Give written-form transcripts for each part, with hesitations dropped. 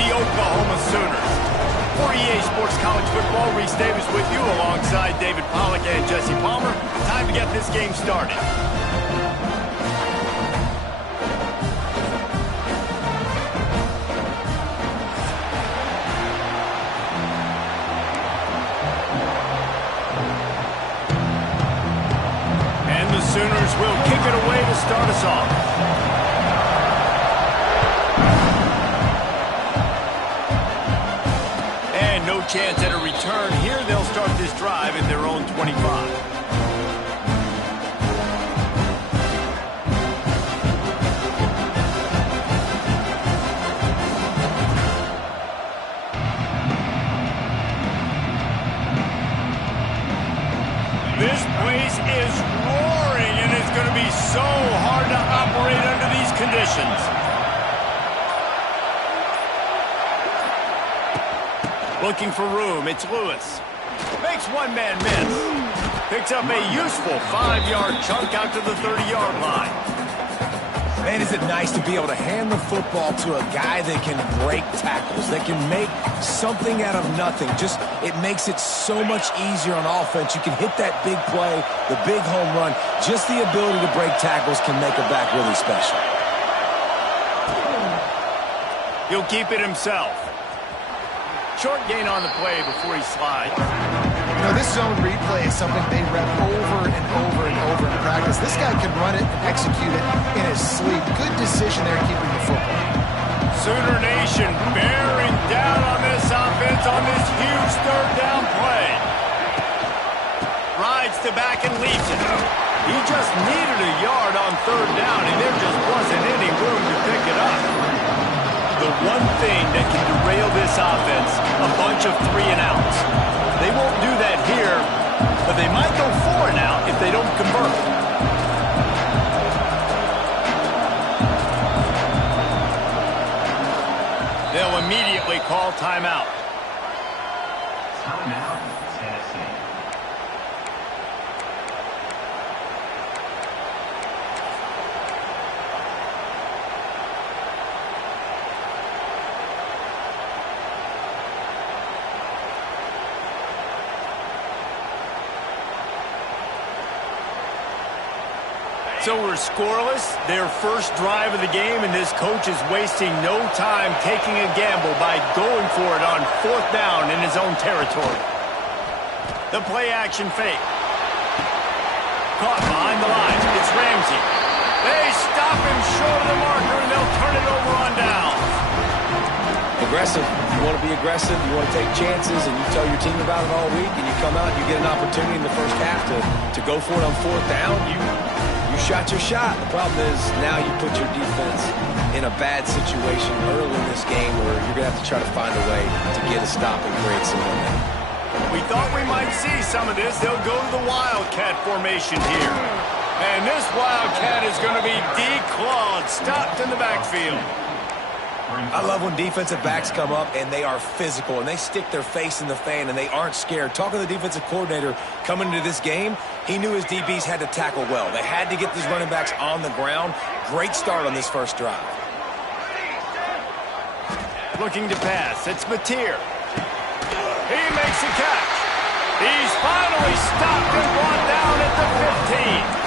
the Oklahoma Sooners. 48 Sports College Football, Reese Davis with you alongside David Pollack and Jesse Palmer. Time to get this game started. And the Sooners will kick it away to start us off. No chance at a return here. They'll start this drive at their own 25. This place is roaring, and it's going to be so hard to operate under these conditions. Looking for room, it's Lewis. Makes one man miss. Picks up a useful 5-yard chunk out to the 30-yard line. Man, is it nice to be able to hand the football to a guy that can break tackles, that can make something out of nothing. It makes it so much easier on offense. You can hit that big play, the big home run. Just the ability to break tackles can make a back really special. He'll keep it himself. Short gain on the play before he slides. You know, this zone replay is something they rep over and over and over in practice. This guy can run it and execute it in his sleep. Good decision there keeping the football. Sooner Nation bearing down on this offense on this huge third down play. Rides to back and leads it. He just needed a yard on third down, and there just wasn't any room to pick it up. The one thing that can derail this offense, a bunch of 3-and-outs. They won't do that here, but they might go 4-and-out if they don't convert. They'll immediately call timeout. Timeout, Tennessee. So we're scoreless, their first drive of the game, and this coach is wasting no time taking a gamble by going for it on fourth down in his own territory. The play-action fake. Caught behind the line. It's Ramsey. They stop him short of the marker, and they'll turn it over on down. Aggressive. You want to be aggressive, you want to take chances, and you tell your team about it all week, and you come out and you get an opportunity in the first half to go for it on fourth down. You shot your shot. The problem is now you put your defense in a bad situation early in this game where you're going to have to try to find a way to get a stop and create some momentum. We thought we might see some of this. They'll go to the Wildcat formation here. And this Wildcat is going to be declawed, stopped in the backfield. I love when defensive backs come up and they are physical and they stick their face in the fan and they aren't scared. Talking to the defensive coordinator coming into this game, he knew his DBs had to tackle well. They had to get these running backs on the ground. Great start on this first drive. Looking to pass. It's Mateer. He makes a catch. He's finally stopped and brought down at the 15.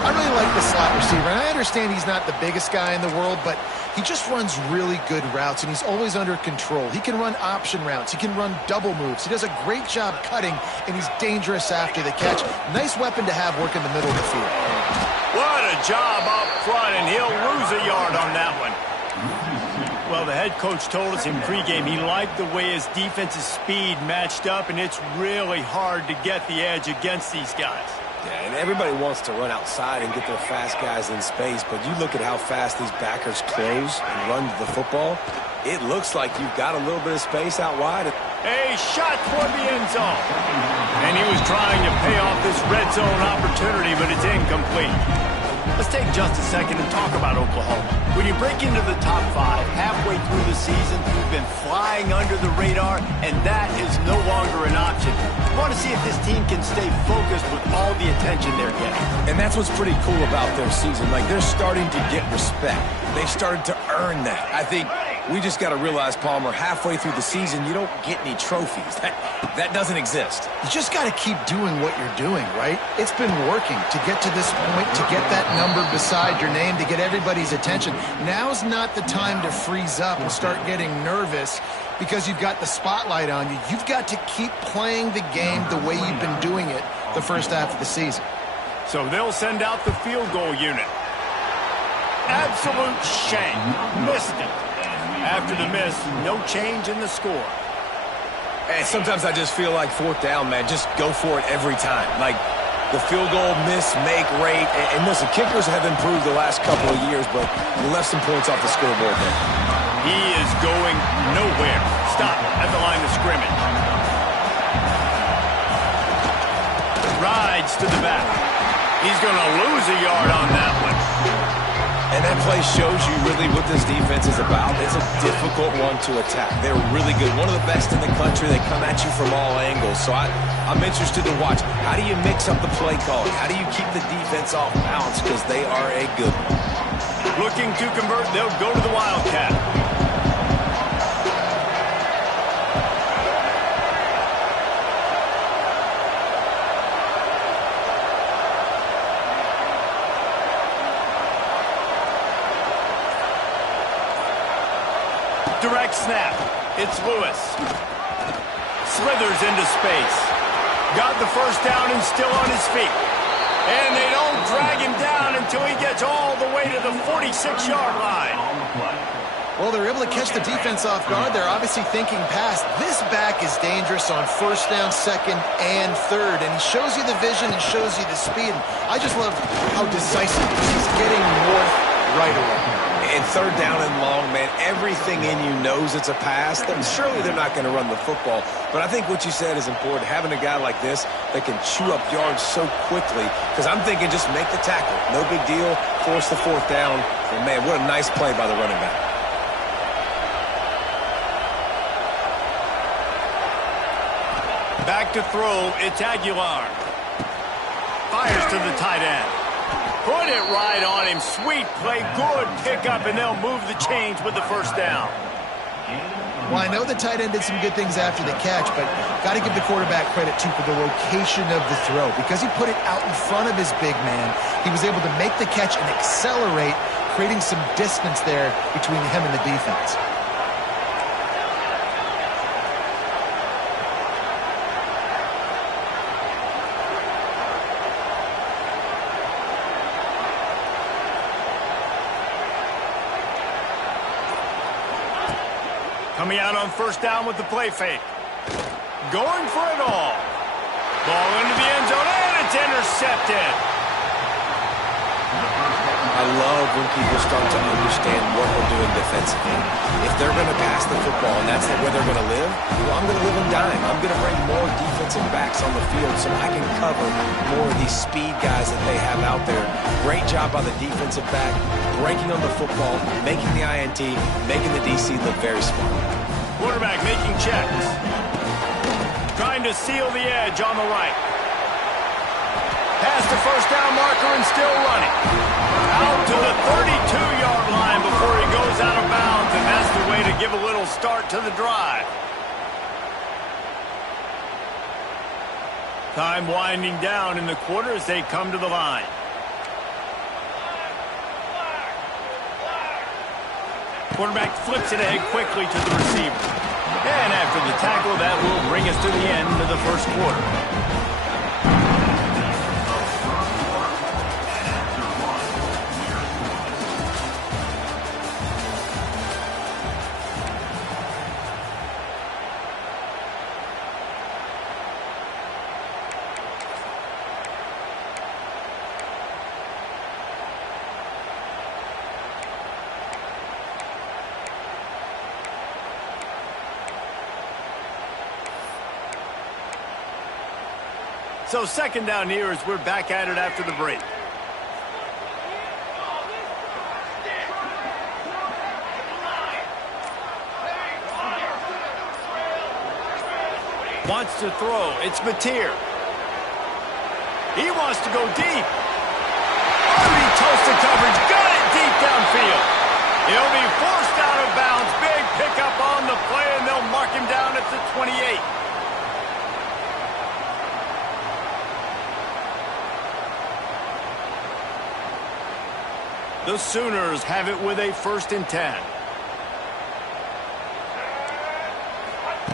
I really like the slot receiver, and I understand he's not the biggest guy in the world, but he just runs really good routes, and he's always under control. He can run option routes. He can run double moves. He does a great job cutting, and he's dangerous after the catch. Nice weapon to have working the middle of the field. What a job up front, and he'll lose a yard on that one. Well, the head coach told us in pregame he liked the way his defense's speed matched up, and it's really hard to get the edge against these guys. Yeah, and everybody wants to run outside and get their fast guys in space, but you look at how fast these backers close and run the football, it looks like you've got a little bit of space out wide. A shot toward the end zone. And he was trying to pay off this red zone opportunity, but it's incomplete. Let's take just a second and talk about Oklahoma. When you break into the top 5 halfway through the season, you've been flying under the radar, and that is no longer an option. You want to see if this team can stay focused with all the attention they're getting. And that's what's pretty cool about their season. Like, they're starting to get respect. They've started to earn that. I think We just got to realize, Palmer, halfway through the season, you don't get any trophies. That doesn't exist. You just got to keep doing what you're doing, right? It's been working to get to this point, to get that number beside your name, to get everybody's attention. Now's not the time to freeze up and start getting nervous because you've got the spotlight on you. You've got to keep playing the game the way you've been doing it the first half of the season. So they'll send out the field goal unit. Absolute shame. Missed it. After the miss, no change in the score. Hey, sometimes I just feel like fourth down, man. Just go for it every time. Like the field goal miss-make rate. And listen, kickers have improved the last couple of years, but you left some points off the scoreboard there. He is going nowhere. Stop at the line of scrimmage. Rides to the back. He's going to lose a yard on that one. And that play shows you really what this defense is about. It's a difficult one to attack. They're really good. One of the best in the country. They come at you from all angles. So I'm interested to watch. How do you mix up the play calling? How do you keep the defense off balance? Because they are a good one. Looking to convert, they'll go to the Wildcat. Direct snap. It's Lewis. Slithers into space. Got the first down and still on his feet. And they don't drag him down until he gets all the way to the 46-yard line. Well, they're able to catch the defense off guard. They're obviously thinking past. This back is dangerous on first down, second, and third. And he shows you the vision and shows you the speed. And I just love how decisive he is. He's getting north right away. And third down and long, man, everything in you knows it's a pass. Surely they're not going to run the football. But I think what you said is important, having a guy like this that can chew up yards so quickly. Because I'm thinking just make the tackle. No big deal. Force the fourth down. And, man, what a nice play by the running back. Back to throw, it's Aguilar. Fires to the tight end. Put it right on him. Sweet play. Good pickup, and they'll move the chains with the first down. Well, I know the tight end did some good things after the catch, but got to give the quarterback credit, too, for the location of the throw. Because he put it out in front of his big man, he was able to make the catch and accelerate, creating some distance there between him and the defense. Coming out on first down with the play fake. Going for it all. Ball into the end zone, and it's intercepted. I love when people start to understand what we're doing defensively. If they're going to pass the football and that's where they're going to live, well, I'm going to live and dime. I'm going to bring more defensive backs on the field so I can cover more of these speed guys that they have out there. Great job by the defensive back, breaking on the football, making the INT, making the DC look very smart. Quarterback making checks. Trying to seal the edge on the right. Past the first down marker and still running. Out to the 32-yard line before he goes out of bounds, and that's the way to give a little start to the drive. Time winding down in the quarter as they come to the line. Quarterback flips it ahead quickly to the receiver. And after the tackle, that will bring us to the end of the first quarter. So second down here as we're back at it after the break. Wants to throw. It's Mateer. He wants to go deep. Already toasted coverage. Got it deep downfield. He'll be forced out of bounds. Big The Sooners have it with a 1st and 10.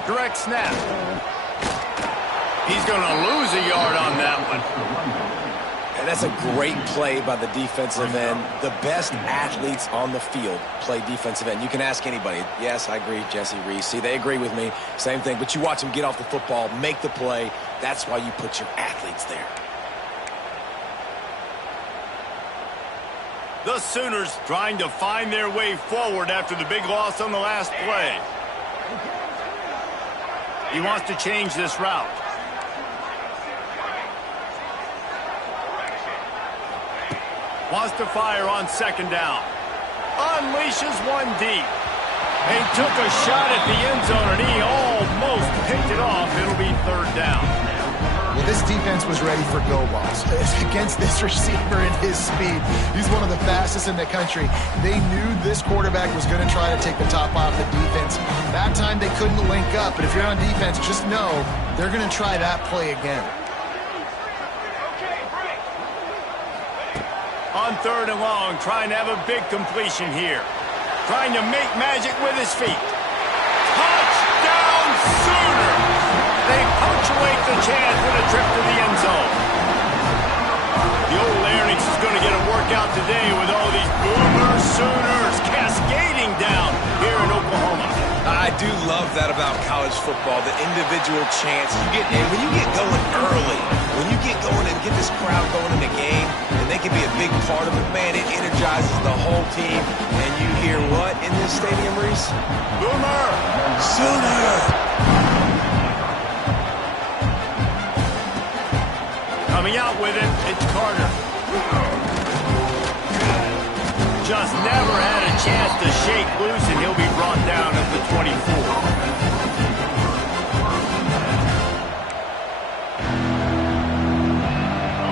Direct snap. He's going to lose a yard on that one. And that's a great play by the defensive end. The best athletes on the field play defensive end. You can ask anybody. Yes, I agree, Jesse Reese. See, they agree with me. Same thing. But you watch them get off the football, make the play. That's why you put your athletes there. The Sooners trying to find their way forward after the big loss on the last play. He wants to change this route. Wants to fire on 2nd down. Unleashes one deep. He took a shot at the end zone, and he almost picked it off. It'll be 3rd down. Well, this defense was ready for go balls. Against this receiver and his speed, he's one of the fastest in the country. They knew this quarterback was going to try to take the top off the defense. That time they couldn't link up, but if you're on defense, just know they're going to try that play again. On 3rd and long, trying to have a big completion here. Trying to make magic with his feet. Touchdown Sooners! They punctuate the chance with a trip to the end zone. The old Larynx is going to get a workout today with all these Boomer Sooners cascading down here in Oklahoma. I do love that about college football, the individual chance. When you get going early, when you get going and get this crowd going in the game, and they can be a big part of it, man, it energizes the whole team. And you hear what in this stadium, Reese? Boomer! Sooner! Coming out with it, it's Carter. Just never had a chance to shake loose, and he'll be brought down at the 24.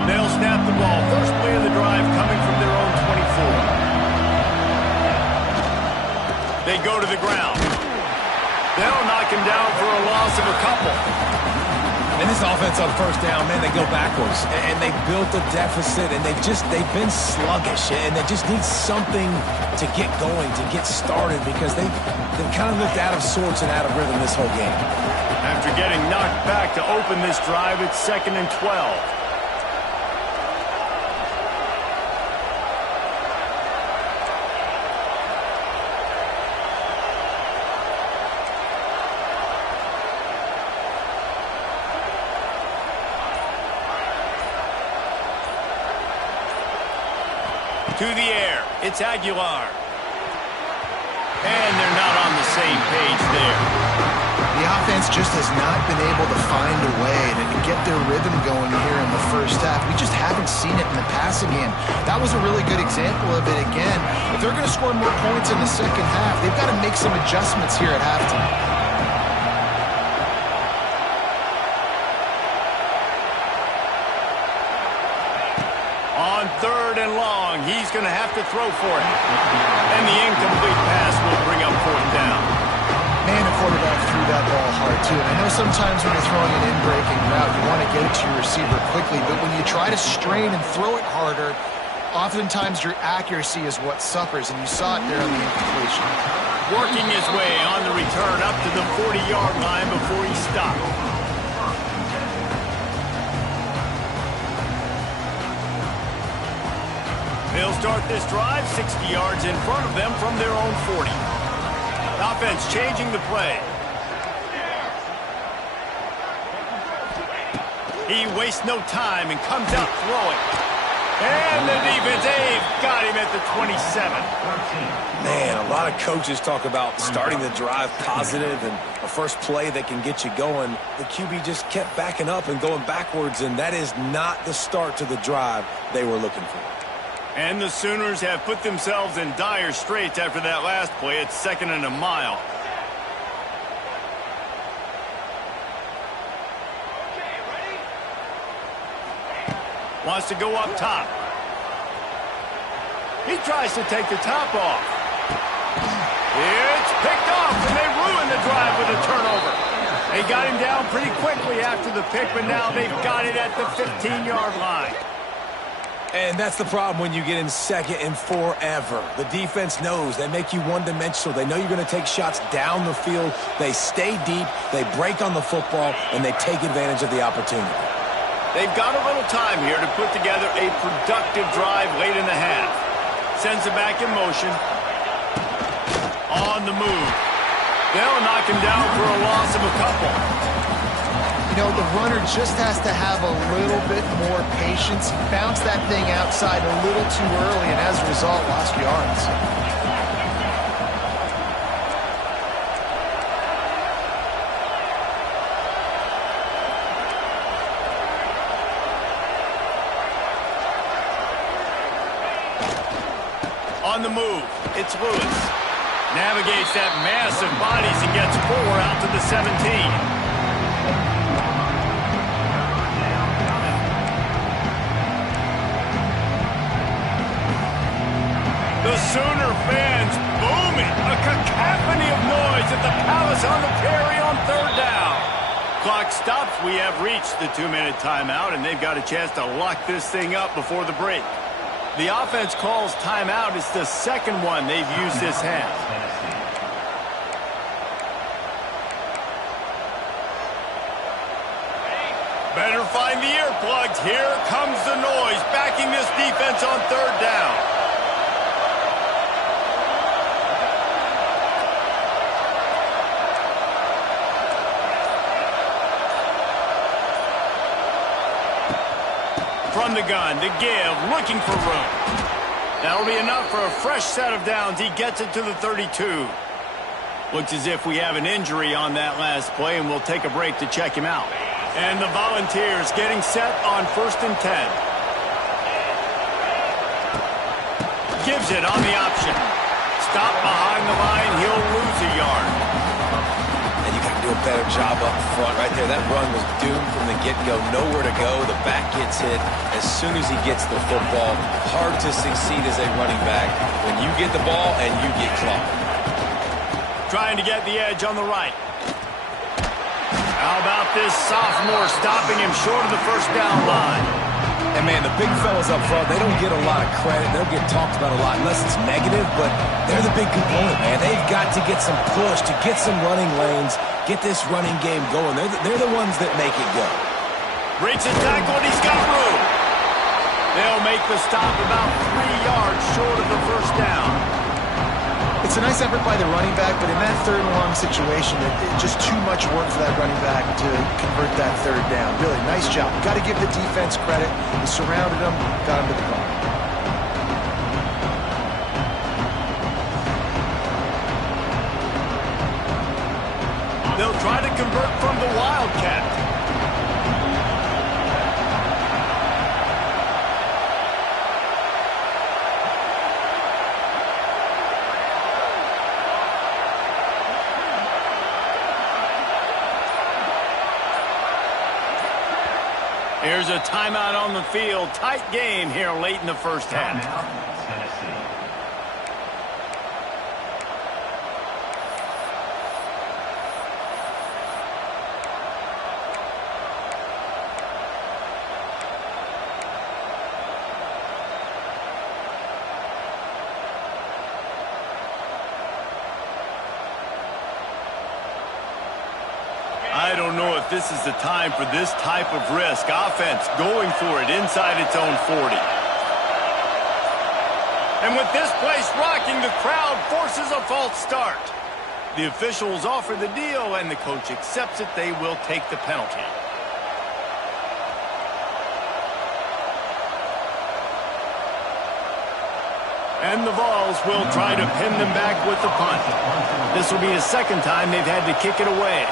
They'll snap the ball. First play of the drive coming from their own 24. They go to the ground. They'll knock him down for a loss of a couple. And this offense on 1st down, man, they go backwards. And they built a deficit, and they've been sluggish. And they just need something to get going, to get started, because they've kind of looked out of sorts and out of rhythm this whole game. After getting knocked back to open this drive, it's 2nd and 12. To the air, it's Aguilar. And they're not on the same page there. The offense just has not been able to find a way to get their rhythm going here in the 1st half. We just haven't seen it in the passing game. That was a really good example of it again. If they're going to score more points in the 2nd half, they've got to make some adjustments here at halftime. On 3rd and long, he's going to have to throw for it. And the incomplete pass will bring up 4th down. Man, the quarterback threw that ball hard, too. And I know sometimes when you're throwing an in-breaking route, you want to get it to your receiver quickly. But when you try to strain and throw it harder, oftentimes your accuracy is what suffers. And you saw it there on the incompletion. Working his way on the return up to the 40-yard line before he stopped. They'll start this drive 60 yards in front of them from their own 40. Offense changing the play. He wastes no time and comes out throwing. And the defense, they've got him at the 27. Man, a lot of coaches talk about starting the drive positive and a first play that can get you going. The QB just kept backing up and going backwards, and that is not the start to the drive they were looking for. And the Sooners have put themselves in dire straits after that last play. It's 2nd and a mile. Wants to go up top. He tries to take the top off. It's picked off, and they ruin the drive with a turnover. They got him down pretty quickly after the pick, but now they've got it at the 15-yard line. And that's the problem when you get in second and forever. The defense knows. They make you one-dimensional. They know you're going to take shots down the field. They stay deep, they break on the football, and they take advantage of the opportunity. They've got a little time here to put together a productive drive late in the half. Sends it back in motion. On the move. They'll knock him down for a loss of a couple. You know, the runner just has to have a little bit more patience. He bounced that thing outside a little too early, and as a result, lost yards. On the move, it's Lewis. Navigates that massive bodies and gets 4 out to the 17. The Sooner fans booming. A cacophony of noise at the Palace on the Prairie on 3rd down. Clock stops. We have reached the 2-minute timeout, and they've got a chance to lock this thing up before the break. The offense calls timeout. It's the second one they've used this half. Better find the earplugs. Here comes the noise, backing this defense on 3rd down. From the gun to give, looking for room. That'll be enough for a fresh set of downs. He gets it to the 32. Looks as if we have an injury on that last play, and we'll take a break to check him out. And the Volunteers getting set on 1st and 10. Gives it on the option. Stop behind the line. He'll lose a yard. And you got to do a better job up front right there. That run was doomed from the get-go. Nowhere to go. The back gets hit as soon as he gets the football. Hard to succeed as a running back when you get the ball and you get clocked. Trying to get the edge on the right. How about this sophomore stopping him short of the 1st down line? And, man, the big fellas up front, they don't get a lot of credit. They'll get talked about a lot unless it's negative, but they're the big component, man. They've got to get some push, to get some running lanes, get this running game going. They're the ones that make it go. Breaks his tackle, and he's got room. They'll make the stop about 3 yards short of the 1st down. It's a nice effort by the running back, but in that 3rd and long situation, it's just too much work for that running back to convert that 3rd down. Really, nice job. Got to give the defense credit. They surrounded him, got him to the ball. They'll try to convert from the Wildcat. Here's a timeout on the field. Tight game here late in the 1st half. I don't know if this is the time for this type of risk. Offense going for it inside its own 40. And with this place rocking, the crowd forces a false start. The officials offer the deal, and the coach accepts it. They will take the penalty. And the Vols will try to pin them back with the punt. This will be the 2nd time they've had to kick it away.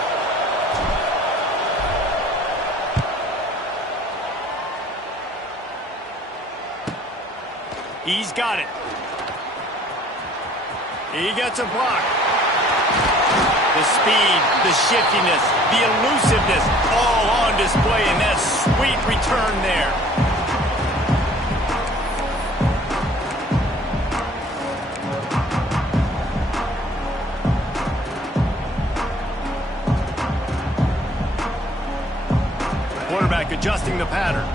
He's got it. He gets a block. The speed, the shiftiness, the elusiveness, all on display in that sweet return there. Quarterback adjusting the pattern.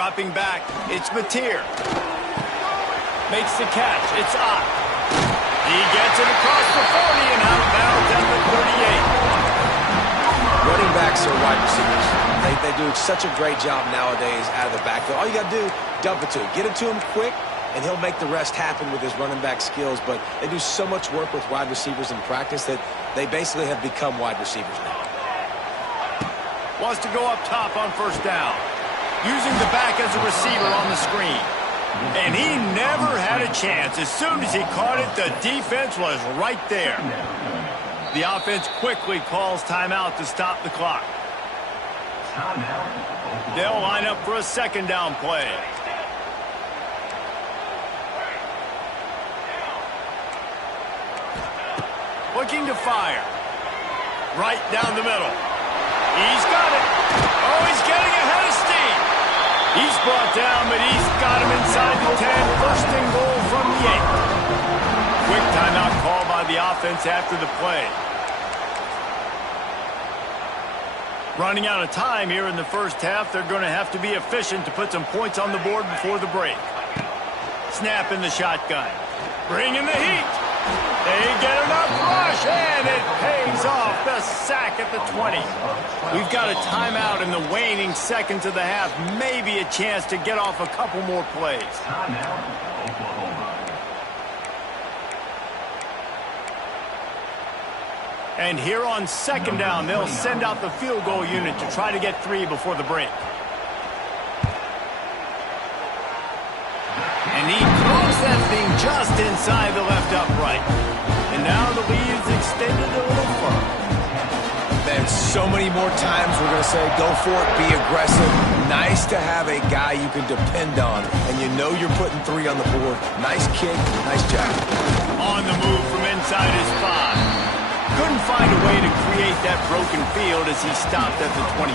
Dropping back, it's Mateer. Makes the catch, it's Ott. He gets it across the 40 and out of bounds at the 38. Running backs are wide receivers. They do such a great job nowadays out of the backfield. All you got to do, dump it to him. Get it to him quick, and he'll make the rest happen with his running back skills. But they do so much work with wide receivers in practice that they basically have become wide receivers now. Wants to go up top on first down. Using the back as a receiver on the screen. And he never had a chance. As soon as he caught it, the defense was right there. The offense quickly calls timeout to stop the clock. They'll line up for a second down play. Looking to fire. Right down the middle. He's got it. Oh, he's getting ahead of steam. He's brought down, but he's got him inside the 10. First and goal from the 8. Quick timeout call by the offense after the play. Running out of time here in the first half. They're going to have to be efficient to put some points on the board before the break. Snap in the shotgun. Bringing the heat. They get enough rush, and it pays off. The sack at the 20. We've got a timeout in the waning seconds of the half. Maybe a chance to get off a couple more plays. And here on second down, they'll send out the field goal unit to try to get 3 before the break. And he throws that thing just inside the left upright. And now the lead is extended a little further. There's so many more times we're going to say, go for it, be aggressive. Nice to have a guy you can depend on, and you know you're putting 3 on the board. Nice kick, nice job. On the move from inside his 5. Couldn't find a way to create that broken field as he stopped at the 25.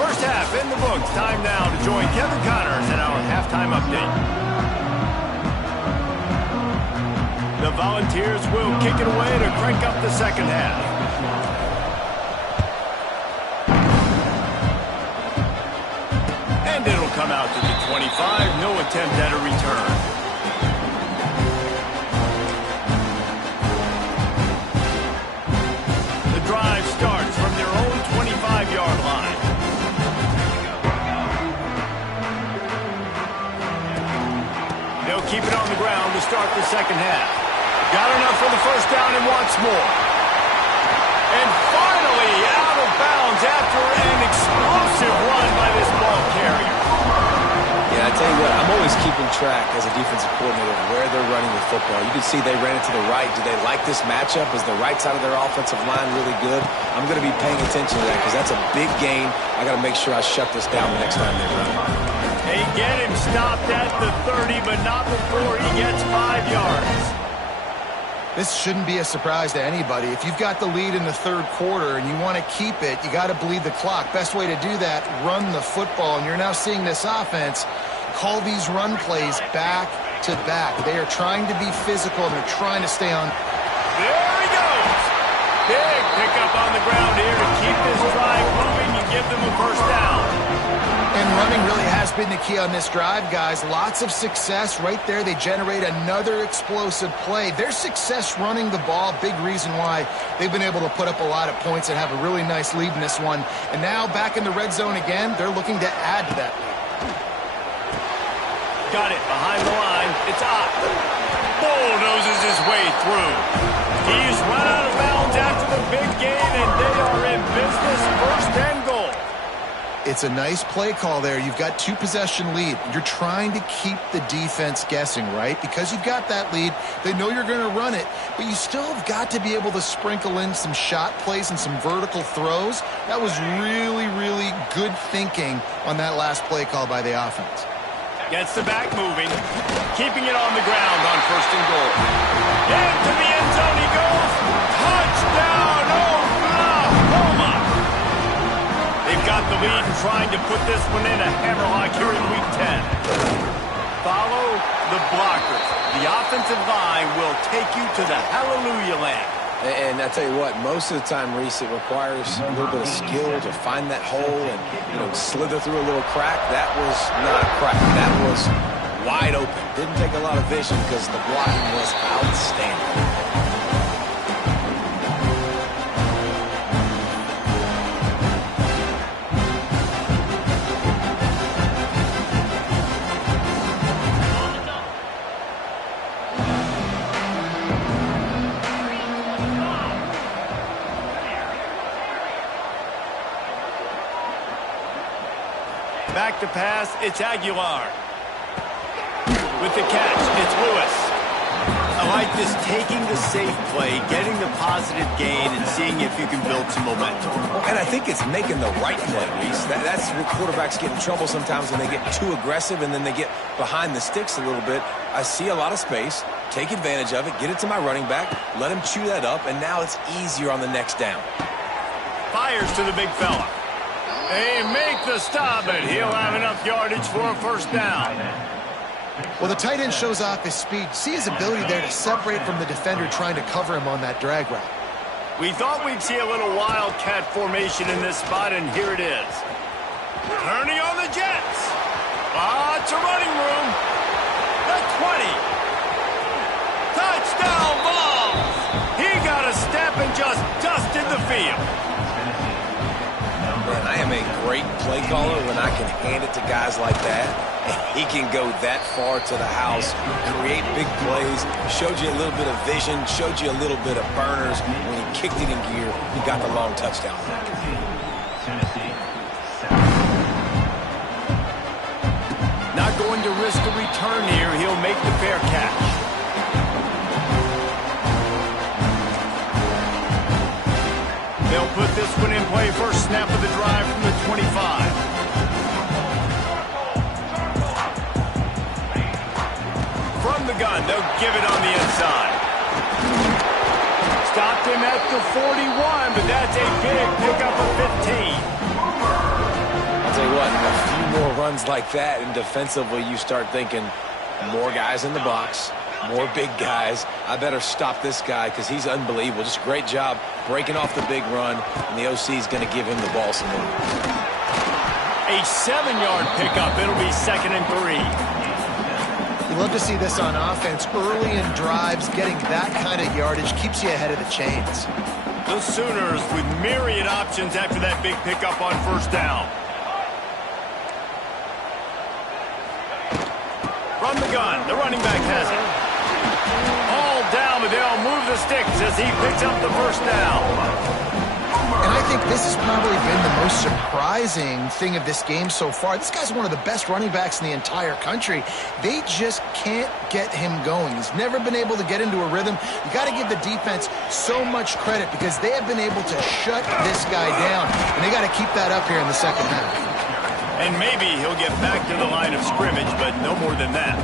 First half in the books. Time now to join Kevin Connors in our halftime update. The Volunteers will kick it away to crank up the second half. And it'll come out to the 25. No attempt at a return. The drive starts from their own 25-yard line. They'll keep it on the ground to start the second half. Got enough for the first down and wants more. And finally out of bounds after an explosive run by this ball carrier. Yeah, I tell you what, I'm always keeping track as a defensive coordinator of where they're running the football. You can see they ran it to the right. Do they like this matchup? Is the right side of their offensive line really good? I'm going to be paying attention to that because that's a big gain. I got to make sure I shut this down the next time they run it. They get him stopped at the 30, but not before he gets 5 yards. This shouldn't be a surprise to anybody. If you've got the lead in the third quarter and you want to keep it, you got to bleed the clock. Best way to do that, run the football. And you're now seeing this offense call these run plays back to back. They are trying to be physical, and they're trying to stay on. There he goes. Big pickup on the ground here to keep this drive moving and give them a first down. And running really has been the key on this drive, guys. Lots of success right there. They generate another explosive play. Their success running the ball, big reason why they've been able to put up a lot of points and have a really nice lead in this one. And now back in the red zone again, they're looking to add to that lead. Got it behind the line. It's Ott. Bulldozes his way through. He's run out of bounds after the big gain, and they are in business. First and goal. It's a nice play call there. You've got 2-possession lead. You're trying to keep the defense guessing, right? Because you've got that lead. They know you're going to run it, but you still have got to be able to sprinkle in some shot plays and some vertical throws. That was really, really good thinking on that last play call by the offense. Gets the back moving, keeping it on the ground on first and goal. Into the end zone he goes. Touchdown, Oklahoma! They've got the lead and trying to put this one in a hammerlock here in Week 10. Follow the blockers. The offensive line will take you to the Hallelujah Land. And I tell you what, most of the time, Reese, it requires a little bit of skill to find that hole and, slither through a little crack. That was not a crack. That was wide open. Didn't take a lot of vision because the blocking was outstanding. Back to pass, it's Aguilar. With the catch, it's Lewis. I like this, taking the safe play, getting the positive gain, and seeing if you can build some momentum. And I think it's making the right play, Reese. That's where quarterbacks get in trouble sometimes when they get too aggressive and then they get behind the sticks a little bit. I see a lot of space, take advantage of it, get it to my running back, let him chew that up, and now it's easier on the next down. Fires to the big fella. They make the stop, and he'll have enough yardage for a first down. Well, the tight end shows off his speed. See his ability there to separate from the defender trying to cover him on that drag route. We thought we'd see a little wildcat formation in this spot, and here it is. Turning on the Jets. Lots of running room. The 20. Touchdown ball. He got a step and just dusted the field. Man, I am a great play caller when I can hand it to guys like that. And he can go that far to the house, create big plays, showed you a little bit of vision, showed you a little bit of burners. When he kicked it in gear, he got the long touchdown. Not going to risk a return here. He'll make the fair catch. They'll put this one in play. First snap of the drive from the 25. From the gun, they'll give it on the inside. Stopped him at the 41, but that's a big pickup of 15. I'll tell you what, a few more runs like that, and defensively you start thinking more guys in the box, more big guys. I better stop this guy because he's unbelievable. Just a great job breaking off the big run, and the OC is going to give him the ball some more. A 7-yard pickup. It'll be 2nd and 3. You love to see this on offense. Early in drives, getting that kind of yardage keeps you ahead of the chains. The Sooners with myriad options after that big pickup on first down. From the gun, the running back has it. All down, but they'll move the sticks as he picks up the first down. And I think this has probably been the most surprising thing of this game so far. This guy's one of the best running backs in the entire country. They just can't get him going. He's never been able to get into a rhythm. You got to give the defense so much credit because they have been able to shut this guy down. And they got to keep that up here in the second half. And maybe he'll get back to the line of scrimmage, but no more than that.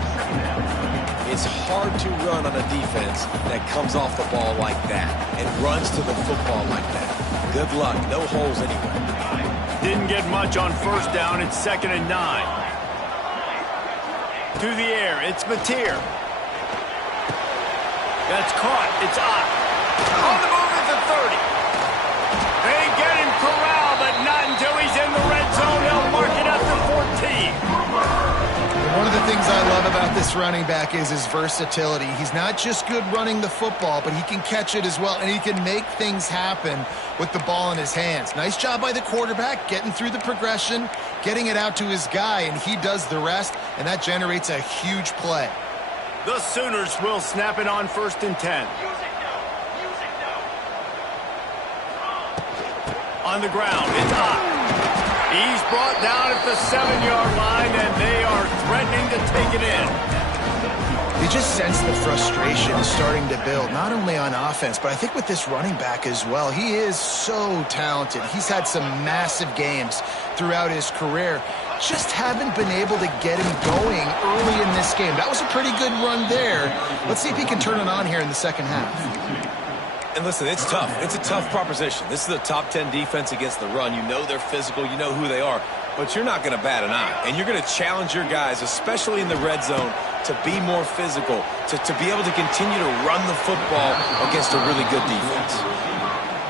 It's hard to run on a defense that comes off the ball like that and runs to the football like that. Good luck. No holes anywhere. Didn't get much on first down. It's 2nd and 9. To the air. It's Mateer. That's caught. It's Ott. On the move at the 30. They get him corralled, but not until he's in the red zone. They'll mark it at the 14. One of the things I love about this running back is his versatility. He's not just good running the football, but he can catch it as well, and he can make things happen with the ball in his hands. Nice job by the quarterback, getting through the progression, getting it out to his guy, and he does the rest, and that generates a huge play. The Sooners will snap it on 1st and 10. On the ground, it's Ott. He's brought down at the 7-yard line, and they are threatening to take it in. You just sense the frustration starting to build, not only on offense, but I think with this running back as well. He is so talented. He's had some massive games throughout his career. Just haven't been able to get him going early in this game. That was a pretty good run there. Let's see if he can turn it on here in the second half. And listen, it's tough. It's a tough proposition. This is a top 10 defense against the run. You know they're physical. You know who they are. But you're not going to bat an eye. And you're going to challenge your guys, especially in the red zone, to be more physical, to be able to continue to run the football against a really good defense.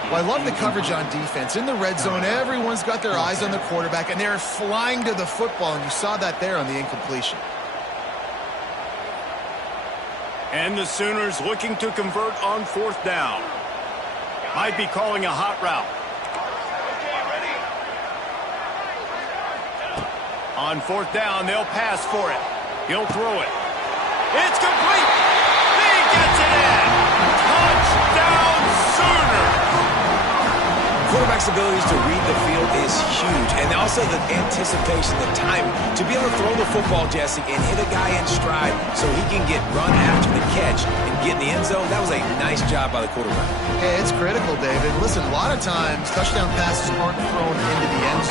Well, I love the coverage on defense. In the red zone, everyone's got their eyes on the quarterback, and they're flying to the football, and you saw that there on the incompletion. And the Sooners looking to convert on 4th down. Might be calling a hot route. On 4th down, they'll pass for it. He'll throw it. It's complete. He gets it in. Touchdown, Sooners. Quarterback's abilities to read the field is huge, and also the anticipation, the timing, to be able to throw the football, Jesse, and hit a guy in stride so he can get run after the catch and get in the end zone. That was a nice job by the quarterback. Yeah, it's critical, David. Listen, a lot of times touchdown passes aren't thrown into the end zone.